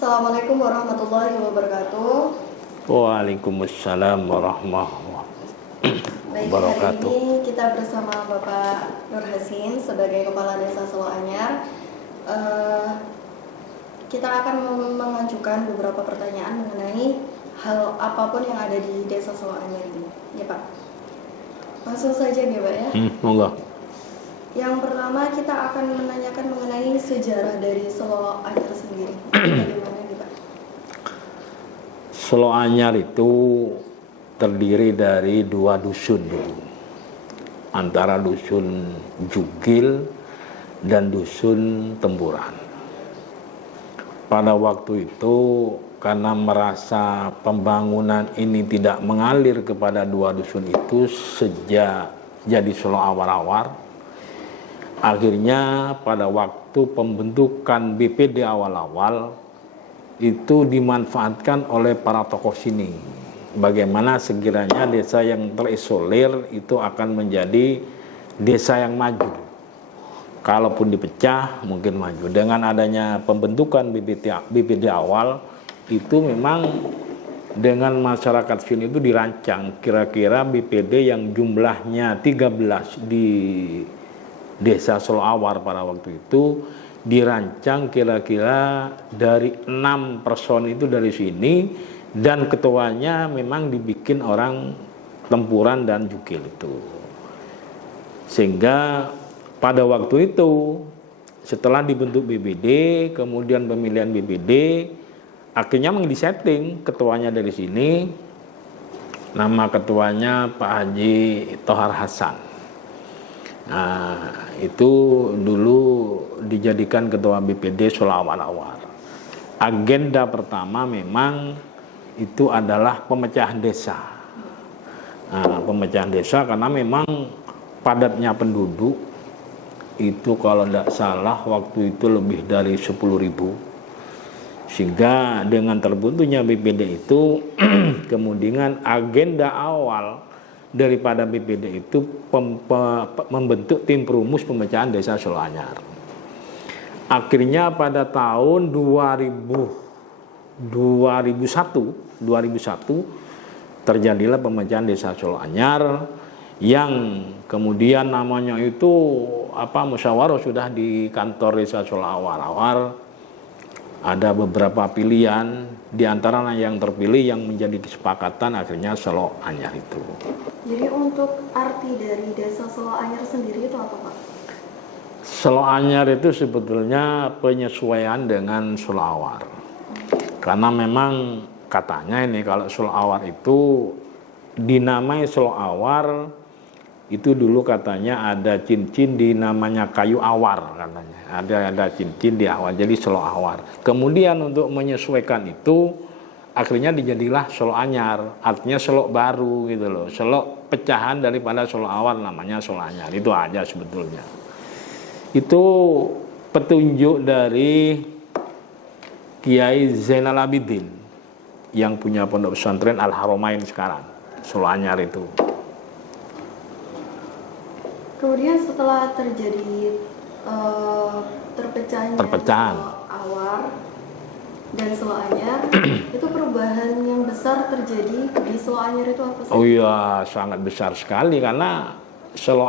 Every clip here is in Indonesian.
Assalamualaikum warahmatullahi wabarakatuh. Waalaikumsalam warahmatullahi Baik, hari wabarakatuh. ini kita bersama Bapak Nur Hasin sebagai Kepala Desa Solo Anyar. Kita akan mengajukan beberapa pertanyaan mengenai hal apapun yang ada di Desa Solo Anyar ini. Ya Pak, langsung saja ya Pak ya. Monggo. Yang pertama kita akan menanyakan mengenai sejarah dari Solo Anyar sendiri. Bagaimana nih Pak? Solo Anyar itu terdiri dari dua dusun dulu, antara dusun Jugil dan dusun Temburan. Pada waktu itu karena merasa pembangunan ini tidak mengalir kepada dua dusun itu sejak jadi Solo awar-awar, akhirnya pada waktu pembentukan BPD awal-awal itu dimanfaatkan oleh para tokoh sini. Bagaimana sekiranya desa yang terisolir itu akan menjadi desa yang maju. Kalaupun dipecah mungkin maju. Dengan adanya pembentukan BPD awal itu memang dengan masyarakat sini itu dirancang kira-kira BPD yang jumlahnya 13 di Desa Solo Awar pada waktu itu dirancang kira-kira dari 6 person itu dari sini, dan ketuanya memang dibikin orang Tempuran dan Jugil itu. Sehingga pada waktu itu setelah dibentuk BPD, kemudian pemilihan BPD, akhirnya memang disetting ketuanya dari sini. Nama ketuanya Pak Haji Tohar Hasan. Nah, itu dulu dijadikan ketua BPD Solo awal-awal. Agenda pertama memang itu adalah pemecahan desa. Nah, pemecahan desa karena memang padatnya penduduk itu kalau tidak salah waktu itu lebih dari 10.000. Sehingga dengan terbentuknya BPD itu kemudian agenda awal daripada BPD itu membentuk tim perumus pemecahan desa Solo Anyar. Akhirnya pada tahun 2001 terjadilah pemecahan desa Solo Anyar yang kemudian namanya itu musyawarah sudah di kantor desa Solo Awar-Awar. Ada beberapa pilihan, di antaranya yang terpilih yang menjadi kesepakatan akhirnya Solo Anyar itu. Jadi untuk arti dari Desa Solo Anyar sendiri itu apa Pak? Solo Anyar itu sebetulnya penyesuaian dengan Solo Awar. Karena memang katanya ini kalau Solo Awar itu dinamai Solo Awar itu dulu katanya ada cincin di namanya kayu awar katanya. Ada cincin di awar jadi Solo Awar. Kemudian untuk menyesuaikan itu akhirnya dijadilah Solo Anyar, artinya Solo baru gitu loh. Solo pecahan daripada Solo Awar namanya Solo Anyar. Itu aja sebetulnya. Itu petunjuk dari Kiai Zainal Abidin yang punya pondok pesantren Al Haramain sekarang, Solo Anyar itu. Kemudian setelah terjadi terpecahnya Solo Awar dan Solo Anyar, itu perubahan yang besar terjadi di Solo Anyar itu apa sih? Oh iya, sangat besar sekali karena Solo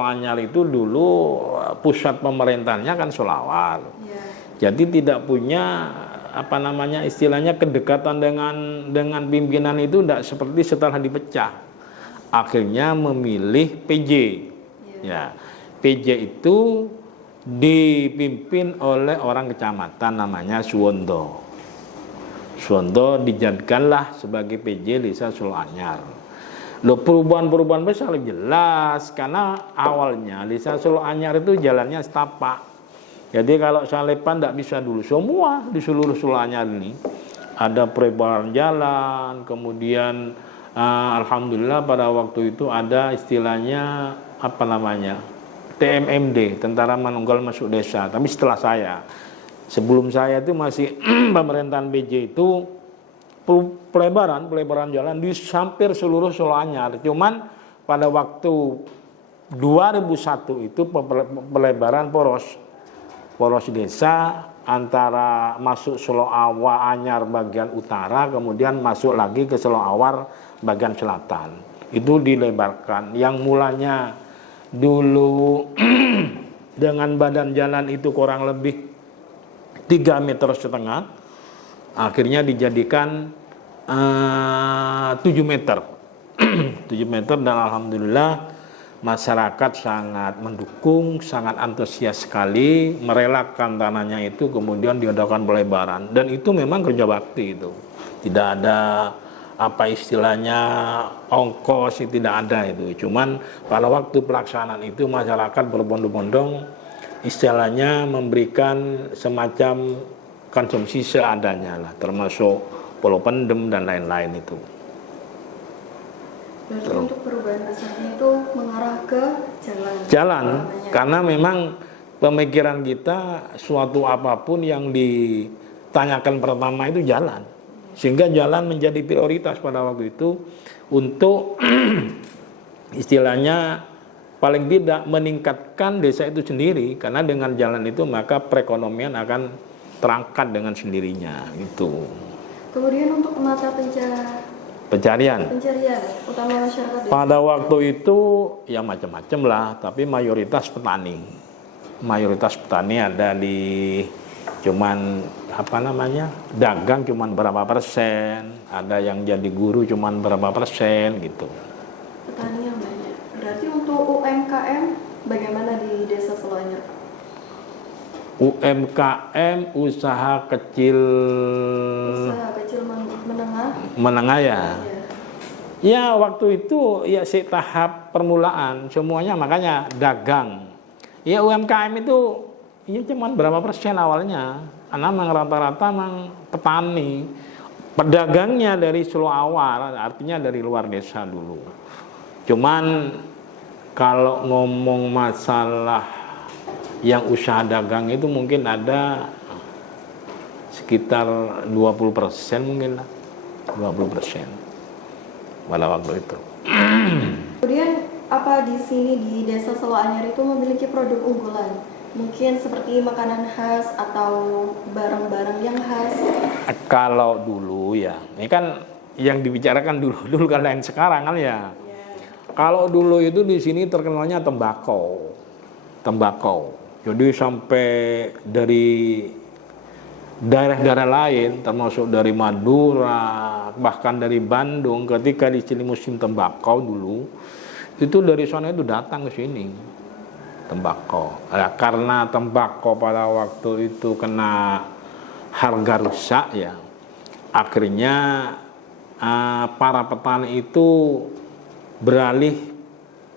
Anyar itu dulu pusat pemerintahnya kan Solo Awar. Ya. Jadi tidak punya istilahnya kedekatan dengan pimpinan itu tidak seperti setelah dipecah. Akhirnya memilih PJ. Ya, PJ itu dipimpin oleh orang kecamatan namanya Suwondo. Suwondo dijadikanlah sebagai PJ Desa Solo Anyar. Loh, perubahan-perubahan besar jelas karena awalnya Desa Solo Anyar itu jalannya setapak. Jadi kalau Salepan tidak bisa dulu, semua di seluruh Solo Anyar ini ada perubahan jalan, kemudian alhamdulillah pada waktu itu ada istilahnya TMMD, Tentara Manunggal Masuk Desa. Tapi setelah sebelum saya itu masih pemerintahan BJ itu pelebaran jalan di hampir seluruh Solo Anyar. Cuman pada waktu 2001 itu pelebaran poros desa antara masuk Soloawa Anyar bagian utara, kemudian masuk lagi ke Soloawar bagian selatan. Itu dilebarkan. Yang mulanya dulu dengan badan jalan itu kurang lebih 3,5 meter, akhirnya dijadikan 7 meter. 7 meter, dan alhamdulillah masyarakat sangat mendukung, sangat antusias sekali, merelakan tanahnya itu, kemudian diadakan pelebaran. Dan itu memang kerja bakti itu. Tidak ada apa istilahnya ongkos, tidak ada itu. Cuman pada waktu pelaksanaan itu masyarakat berbondong-bondong istilahnya memberikan semacam konsumsi seadanya lah, termasuk polo pendem dan lain-lain itu. Berarti untuk perubahan besarnya itu mengarah ke jalan, karena memang pemikiran kita suatu apapun yang ditanyakan pertama itu jalan, sehingga jalan menjadi prioritas pada waktu itu untuk istilahnya paling tidak meningkatkan desa itu sendiri, karena dengan jalan itu maka perekonomian akan terangkat dengan sendirinya itu. Kemudian untuk mata pencarian utama masyarakat desa. Pada waktu itu ya macam-macam lah, tapi mayoritas petani. Mayoritas petani ada di cuman dagang cuman berapa persen, ada yang jadi guru cuman berapa persen gitu. Petani yang banyak. Berarti untuk UMKM bagaimana di Desa Seloanyar? UMKM, usaha kecil menengah ya. Ya waktu itu ya tahap permulaan semuanya, makanya dagang. Ya UMKM itu ya cuman berapa persen awalnya, karena memang rata-rata memang petani. Pedagangnya dari Soloawar, artinya dari luar desa dulu. Cuman kalau ngomong masalah yang usaha dagang itu mungkin ada sekitar 20% mungkin lah, 20% pada waktu itu. Kemudian apa di sini di Desa Seloanyar itu memiliki produk unggulan? Mungkin seperti makanan khas atau barang-barang yang khas? Kalau dulu ya, ini kan yang dibicarakan dulu kan lain sekarang kan ya. Kalau dulu itu di sini terkenalnya tembakau. Jadi sampai dari daerah-daerah lain, termasuk dari Madura, bahkan dari Bandung, ketika di sini musim tembakau dulu, itu dari sana itu datang ke sini tembakau. Nah, karena tembakau pada waktu itu kena harga rusak ya, akhirnya para petani itu beralih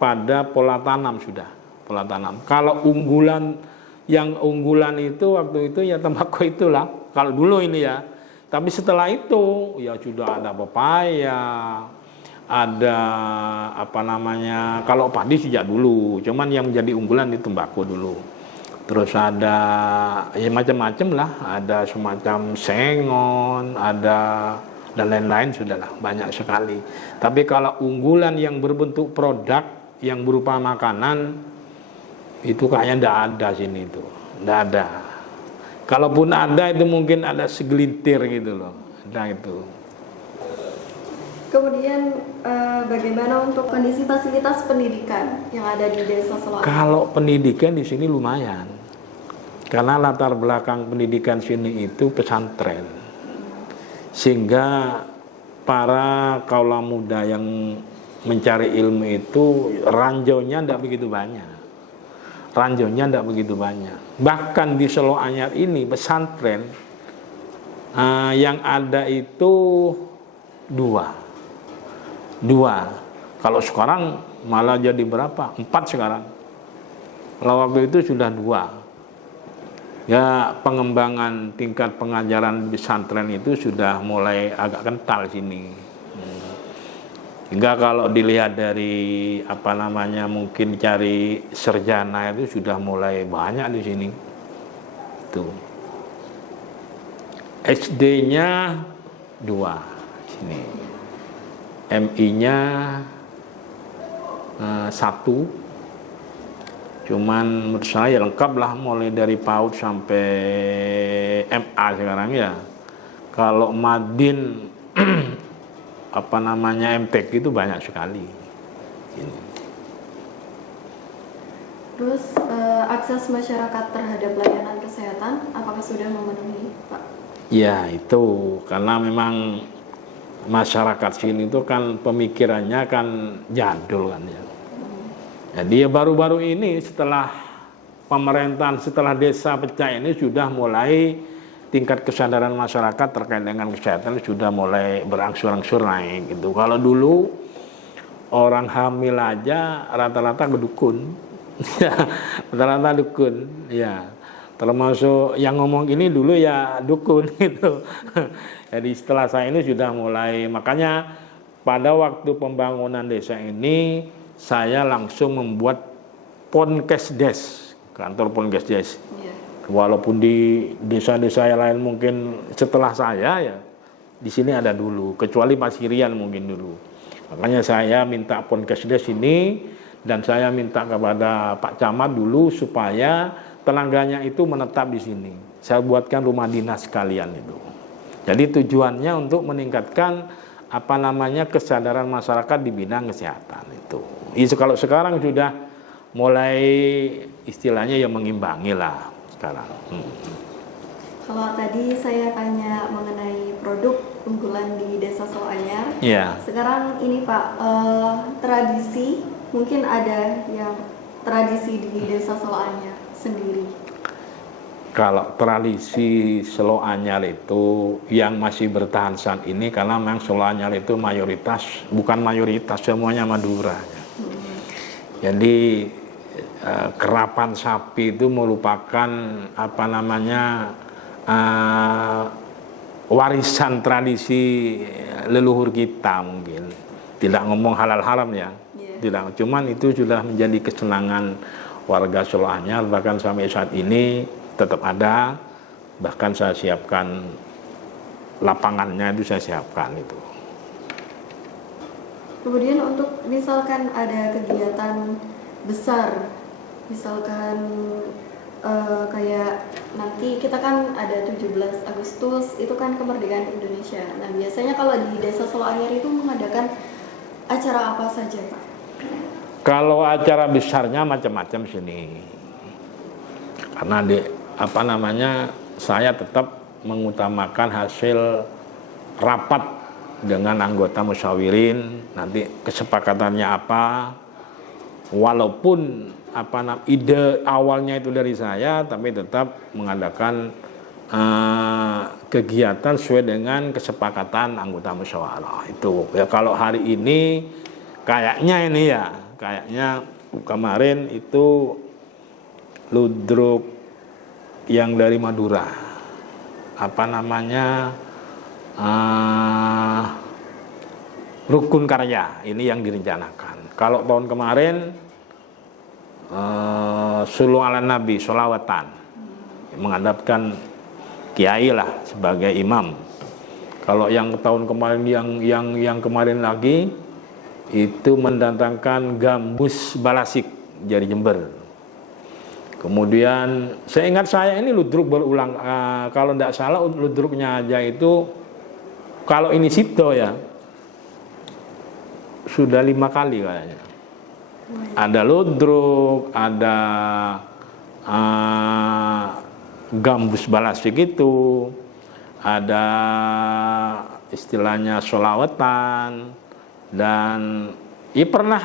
pada pola tanam sudah. Pola tanam. Kalau yang unggulan itu waktu itu ya tembakau itulah. Kalau dulu ini ya. Tapi setelah itu ya sudah ada pepaya, ada kalau padi sejak dulu. Cuman yang menjadi unggulan itu tembakau dulu. Terus ada ya macam-macam lah. Ada semacam sengon, ada dan lain-lain sudahlah, banyak sekali. Tapi kalau unggulan yang berbentuk produk yang berupa makanan itu kayaknya tidak ada sini itu, tidak ada. Kalaupun ada itu mungkin ada segelintir gitu loh, nah itu. Kemudian bagaimana untuk kondisi fasilitas pendidikan yang ada di Desa Seloanyar? Kalau pendidikan di sini lumayan, karena latar belakang pendidikan sini itu pesantren, sehingga para kaula muda yang mencari ilmu itu ranjaunya tidak begitu banyak. Bahkan di Seloanyar ini pesantren yang ada itu dua. Kalau sekarang malah jadi berapa? 4 sekarang. Kalau waktu itu sudah 2. Ya pengembangan tingkat pengajaran pesantren itu sudah mulai agak kental sini. Hingga kalau dilihat dari mungkin cari sarjana itu sudah mulai banyak di sini. Tuh. SD-nya 2 sini. MI-nya 1. Cuman menurut saya lengkap lah, mulai dari PAUD sampai MA sekarang ya. Kalau Madin apa namanya MTEK itu banyak sekali. Ini. Terus akses masyarakat terhadap layanan kesehatan apakah sudah memenuhi, Pak? Ya itu karena memang masyarakat sini itu kan pemikirannya kan jadul kan ya. Jadi ya baru-baru ini setelah pemerintahan, setelah desa pecah ini sudah mulai tingkat kesadaran masyarakat terkait dengan kesehatan sudah mulai berangsur-angsur naik gitu. Kalau dulu orang hamil aja rata-rata ke dukun, ya rata-rata dukun, ya termasuk yang ngomong ini dulu ya dukun gitu. Jadi setelah saya ini sudah mulai, makanya pada waktu pembangunan desa ini saya langsung membuat Ponkesdes, kantor Ponkesdes. Iya. Walaupun di desa-desa yang lain mungkin setelah saya ya di sini ada dulu, kecuali Pasirian mungkin dulu. Makanya saya minta Ponkesdes ini dan saya minta kepada Pak Camat dulu supaya tenaganya itu menetap di sini. Saya buatkan rumah dinas sekalian itu. Jadi tujuannya untuk meningkatkan apa namanya kesadaran masyarakat di bidang kesehatan itu. Kalau sekarang sudah mulai istilahnya ya mengimbangi lah sekarang. Kalau tadi saya tanya mengenai produk unggulan di Desa Seloanyar, Ya. sekarang ini Pak, tradisi mungkin ada yang tradisi di Desa Seloanyar sendiri. Kalau tradisi Seloanyar itu yang masih bertahan saat ini karena memang Seloanyar itu mayoritas, bukan mayoritas semuanya Madura. Jadi kerapan sapi itu merupakan apa namanya warisan tradisi leluhur kita mungkin. Tidak ngomong halal haram ya. Tidak, cuman itu sudah menjadi kesenangan warga Seloanyar, bahkan sampai saat ini tetap ada, bahkan saya siapkan lapangannya itu saya siapkan itu. Kemudian untuk misalkan ada kegiatan besar, misalkan kayak nanti kita kan ada 17 Agustus itu kan kemerdekaan Indonesia. Nah biasanya kalau di Desa Seloanyar itu mengadakan acara apa saja Pak? Kalau acara besarnya macam-macam sini, karena apa namanya saya tetap mengutamakan hasil rapat dengan anggota musyawirin, nanti kesepakatannya apa, walaupun ide awalnya itu dari saya, tapi tetap mengadakan kegiatan sesuai dengan kesepakatan anggota musyawarah itu. Ya kalau hari ini kayaknya kemarin itu ludruk yang dari Madura, apa namanya rukun karya, ini yang direncanakan. Kalau tahun kemarin Sulu ala Nabi, sholawatan, menghadapkan kiai lah sebagai imam. Kalau yang tahun kemarin yang kemarin lagi itu mendatangkan gambus balasik dari Jember. Kemudian saya ini ludruk berulang, kalau tidak salah ludruknya aja itu kalau ini Sito ya sudah 5 kali kayaknya. Ada ludruk, ada gambus balasik itu, ada istilahnya sholawatan, dan ya pernah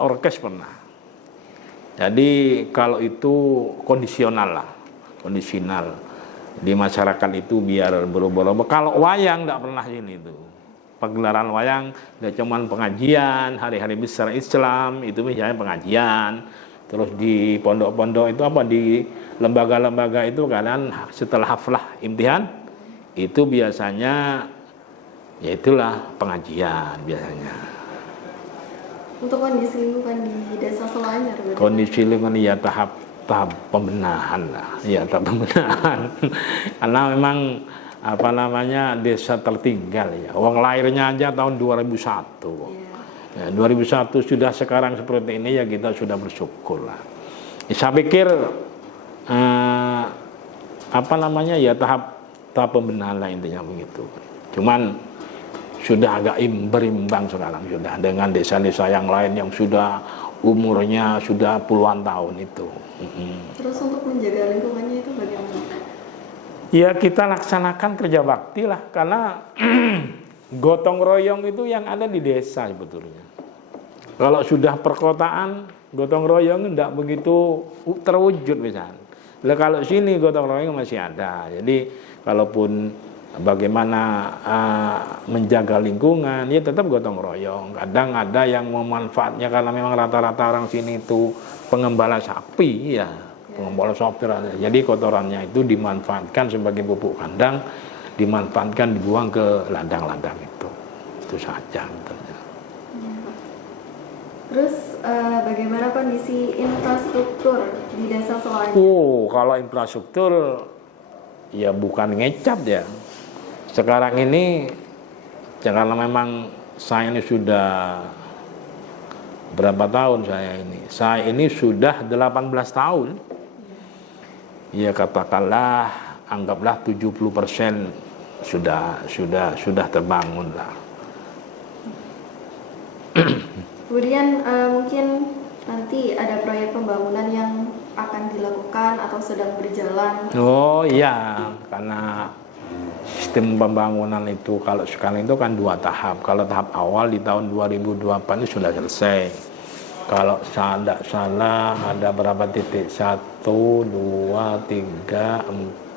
orkes pernah. Jadi kalau itu kondisional di masyarakat itu biar berubah-ubah. Kalau wayang tidak pernah ini itu. Pagelaran wayang tidak cuma pengajian, hari-hari besar Islam itu misalnya pengajian. Terus di pondok-pondok itu di lembaga-lembaga itu kadang setelah haflah imtihan itu biasanya ya itulah pengajian biasanya. Untuk kondisi lingkungan di Desa Seloanyar, kondisi lingkungan ya tahap pembenahan lah, ya tahap pembenahan. Karena memang apa namanya desa tertinggal ya. Uang lahirnya aja tahun 2001. Ya, 2001 sudah sekarang seperti ini, ya kita sudah bersyukur lah. Ya, saya pikir apa namanya ya tahap pembenahan lah intinya begitu. Cuman sudah agak berimbang sekarang sudah dengan desa-desa yang lain yang sudah umurnya sudah puluhan tahun itu. Terus untuk menjaga lingkungannya itu bagaimana? Ya kita laksanakan kerja bakti lah, karena gotong royong itu yang ada di desa sebetulnya. Kalau sudah perkotaan, gotong royong tidak begitu terwujud misalnya. Lah kalau sini gotong royong masih ada. Jadi kalaupun bagaimana menjaga lingkungan, ya tetap gotong royong. Kadang ada yang memanfaatnya karena memang rata-rata orang sini itu pengembala sapi, ya pengembala sapi. Jadi kotorannya itu dimanfaatkan sebagai pupuk kandang, dimanfaatkan dibuang ke ladang-ladang itu saja. Terus bagaimana kondisi infrastruktur di desa Seloanyer? Kalau infrastruktur ya bukan ngecap ya. Sekarang ini karena memang saya ini sudah berapa tahun saya ini sudah 18 tahun. Ya katakanlah anggaplah 70% sudah terbangun lah. Kemudian mungkin nanti ada proyek pembangunan yang akan dilakukan atau sedang berjalan. Oh iya, karena sistem pembangunan itu kalau sekarang itu kan 2 tahap. Kalau tahap awal di tahun 2028 itu sudah selesai. Kalau saya tidak salah ada berapa titik? 1, 2, 3,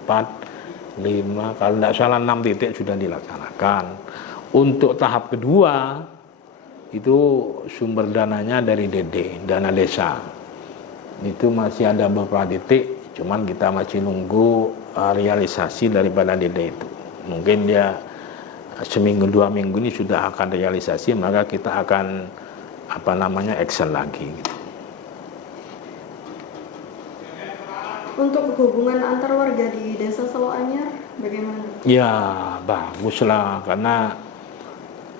4, 5. Kalau tidak salah 6 titik sudah dilaksanakan. Untuk tahap kedua itu sumber dananya dari DD, dana desa. Itu masih ada beberapa titik, cuman kita masih nunggu realisasi daripada DD itu. Mungkin dia seminggu 2 minggu ini sudah akan realisasi, maka kita akan action lagi gitu. Untuk hubungan antar warga di desa Seloanyer bagaimana? Ya baguslah, karena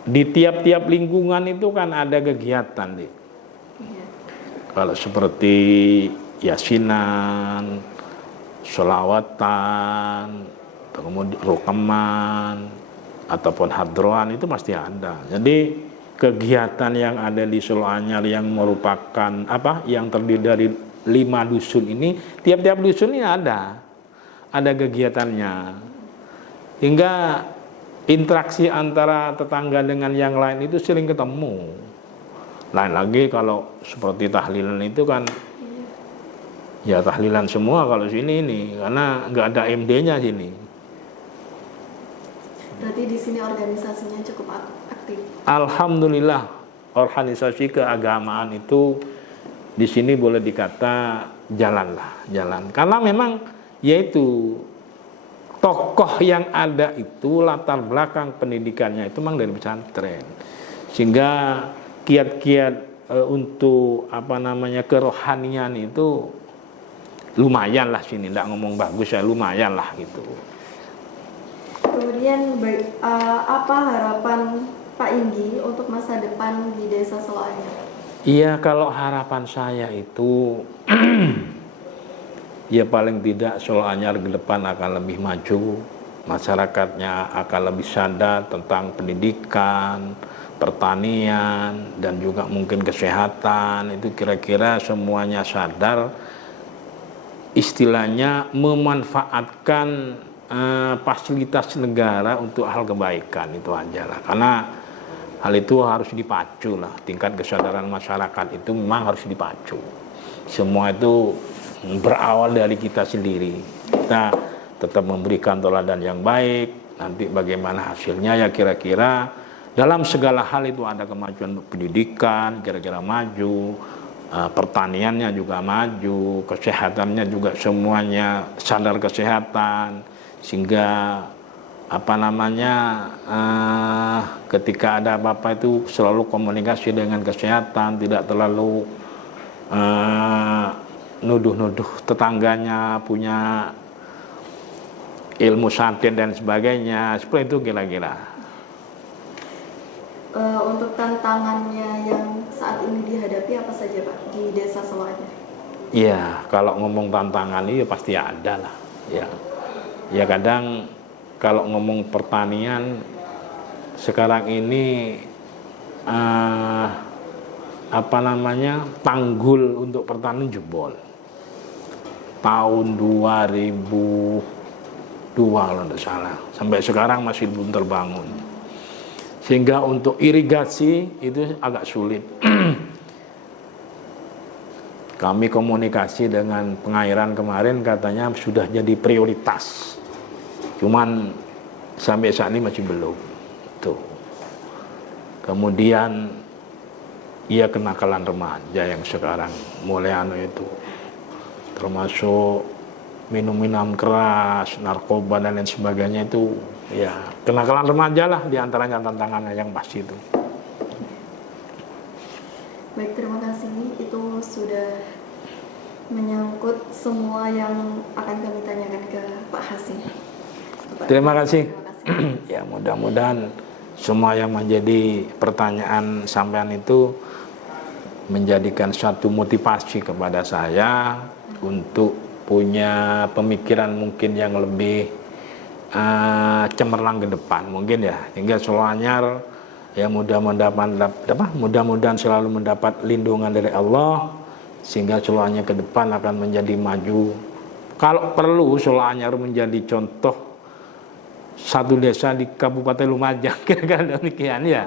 di tiap-tiap lingkungan itu kan ada kegiatan nih. Ya. Kalau seperti yasinan, sholawatan, kemudian rukaman, ataupun hadroan itu pasti ada. Jadi kegiatan yang ada di Seloanyer yang merupakan yang terdiri dari 5 dusun ini, tiap-tiap dusun ini ada kegiatannya. Hingga interaksi antara tetangga dengan yang lain itu sering ketemu. Lain lagi kalau seperti tahlilan itu kan, ya tahlilan semua kalau sini ini, karena nggak ada MD-nya sini. Berarti di sini organisasinya cukup aktif. Alhamdulillah, organisasi keagamaan itu di sini boleh dikata jalan. Karena memang yaitu tokoh yang ada itu latar belakang pendidikannya itu memang dari pesantren, sehingga kiat-kiat untuk kerohanian itu lumayan lah sini, tidak ngomong bagus ya, lumayan lah gitu. Kemudian apa harapan Pak Inggi untuk masa depan di desa Seloanyer? Iya, kalau harapan saya itu ya paling tidak Seloanyer ke depan akan lebih maju, masyarakatnya akan lebih sadar tentang pendidikan, pertanian, dan juga mungkin kesehatan. Itu kira-kira semuanya sadar, istilahnya memanfaatkan fasilitas negara untuk hal kebaikan, itu aja lah. Karena hal itu harus dipacu lah, tingkat kesadaran masyarakat itu memang harus dipacu. Semua itu berawal dari kita sendiri. Kita tetap memberikan teladan yang baik. Nanti bagaimana hasilnya ya kira-kira dalam segala hal itu ada kemajuan pendidikan, kira-kira maju, pertaniannya juga maju, kesehatannya juga semuanya sadar kesehatan, sehingga ketika ada apa-apa itu selalu komunikasi dengan kesehatan, tidak terlalu nuduh-nuduh tetangganya punya ilmu santet dan sebagainya, seperti itu kira-kira. Untuk tantangannya yang saat ini dihadapi apa saja Pak di Desa Seloanya? Ya, kalau ngomong tantangan itu ya pasti ada lah. Ya, ya kadang kalau ngomong pertanian sekarang ini tanggul untuk pertanian jebol. Tahun 2002 kalau tidak salah, sampai sekarang masih belum terbangun. Sehingga untuk irigasi itu agak sulit. Kami komunikasi dengan pengairan kemarin, katanya sudah jadi prioritas. Cuman sampai saat ini masih belum. Tuh. Kemudian ia kenakalan remaja yang sekarang mulai itu. Termasuk minum-minum keras, narkoba dan lain sebagainya itu ya kenakalan remaja lah diantaranya tantangannya yang pasti itu. Baik, terima kasih. Itu sudah menyangkut semua yang akan kami tanyakan ke Pak Hasim. Terima kasih. Terima kasih. Ya mudah-mudahan semua yang menjadi pertanyaan sampean itu menjadikan satu motivasi kepada saya untuk punya pemikiran mungkin yang lebih cemerlang ke depan mungkin ya, hingga Seloanyar ya mudah-mudahan selalu mendapat lindungan dari Allah, sehingga Seloanyar ke depan akan menjadi maju. Kalau perlu Seloanyar menjadi contoh satu desa di Kabupaten Lumajang, kira-kira demikian ya.